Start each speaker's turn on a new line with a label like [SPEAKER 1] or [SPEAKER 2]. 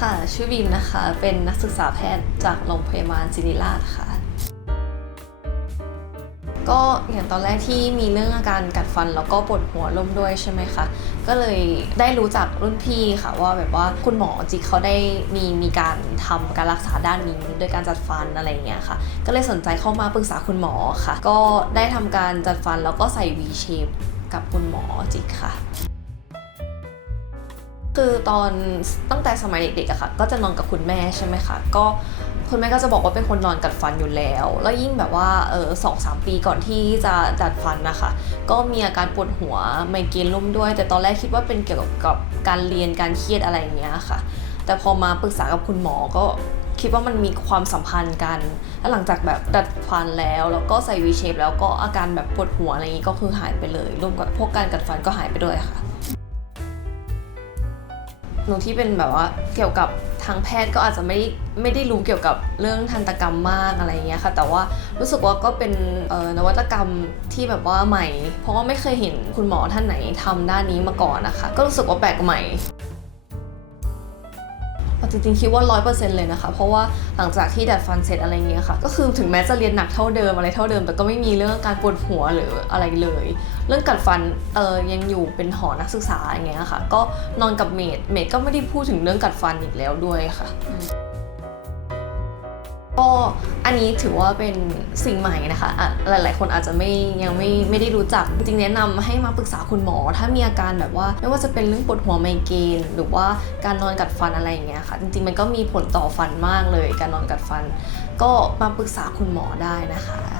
[SPEAKER 1] ค่ะ ชื่อบีมนะคะ เป็นนักศึกษาแพทย์จากโรงพยาบาลศิริราชค่ะ ก็อย่างตอนแรกที่มีเรื่องอาการกัดฟันแล้วก็ปวดหัวร่วมด้วยใช่ไหมคะ ก็เลยได้รู้จักรุ่นพี่ค่ะว่าแบบว่าคุณหมอจิกเขาได้มีมีการทำการรักษาด้านนี้โดยการจัดฟันอะไรเงี้ยค่ะ ก็เลยสนใจเข้ามาปรึกษาคุณหมอค่ะ ก็ได้ทำการจัดฟันแล้วก็ใส่ V shape กับคุณหมอจิกค่ะ คือตอนตั้งแต่สมัยเด็กๆอะค่ะ ก็จะนอนกับคุณแม่ใช่ไหมคะ ก็คุณแม่ก็จะบอกว่าเป็นคนนอนกัดฟันอยู่แล้ว แล้วยิ่งแบบว่าเออสองสามปีก่อนที่จะดัดฟันนะคะ ก็มีอาการปวดหัวไมเกรนร่มด้วย แต่ตอนแรกคิดว่าเป็นเกี่ยวกับการเรียนการเครียดอะไรอย่างเงี้ยค่ะ แต่พอมาปรึกษากับคุณหมอก็คิดว่ามันมีความสัมพันธ์กัน แล้วหลังจากแบบดัดฟันแล้ว แล้วก็ใส่วีเชฟแล้วก็อาการแบบปวดหัวอะไรอย่างงี้ก็คือหายไปเลย รวมกับพวกการกัดฟันก็หายไปด้วยค่ะ หนูที่เป็นแบบว่าเกี่ยวกับทางแพทย์ก็อาจจะไม่ไม่ได้รู้เกี่ยวกับเรื่องทันตกรรมมากอะไรเงี้ยค่ะ แต่ว่ารู้สึกว่าก็เป็นนวัตกรรมที่แบบว่าใหม่ เพราะว่าไม่เคยเห็นคุณหมอท่านไหนทำด้านนี้มาก่อนนะคะ ก็รู้สึกว่าแปลกใหม่ จริงๆคิดว่าร้อยเปอร์เซ็นต์เลยนะคะ เพราะว่าหลังจากที่ดัดฟันเสร็จอะไรเงี้ยค่ะ ก็คือถึงแม้จะเรียนหนักเท่าเดิมอะไรเท่าเดิม แต่ก็ไม่มีเรื่องการปวดหัวหรืออะไรเลย เรื่องกัดฟันเออยังอยู่เป็นหอนักศึกษาอย่างเงี้ยค่ะ ก็นอนกับเมดเมดก็ไม่ได้พูดถึงเรื่องกัดฟันอีกแล้วด้วยค่ะ ก็อันนี้ถือว่าเป็นสิ่งใหม่นะคะะหลาย ๆ คนอาจจะไม่ยังไม่ไม่ได้รู้จัก จริงๆแนะนำให้มาปรึกษาคุณหมอ ถ้ามีอาการแบบว่าไม่ว่าจะเป็นเรื่องปวดหัวไมเกรนหรือว่าการนอนกัดฟันอะไรอย่างเงี้ยค่ะ จริง ๆ มันก็มีผลต่อฟันมากเลย การนอนกัดฟัน ก็มาปรึกษาคุณหมอได้นะคะ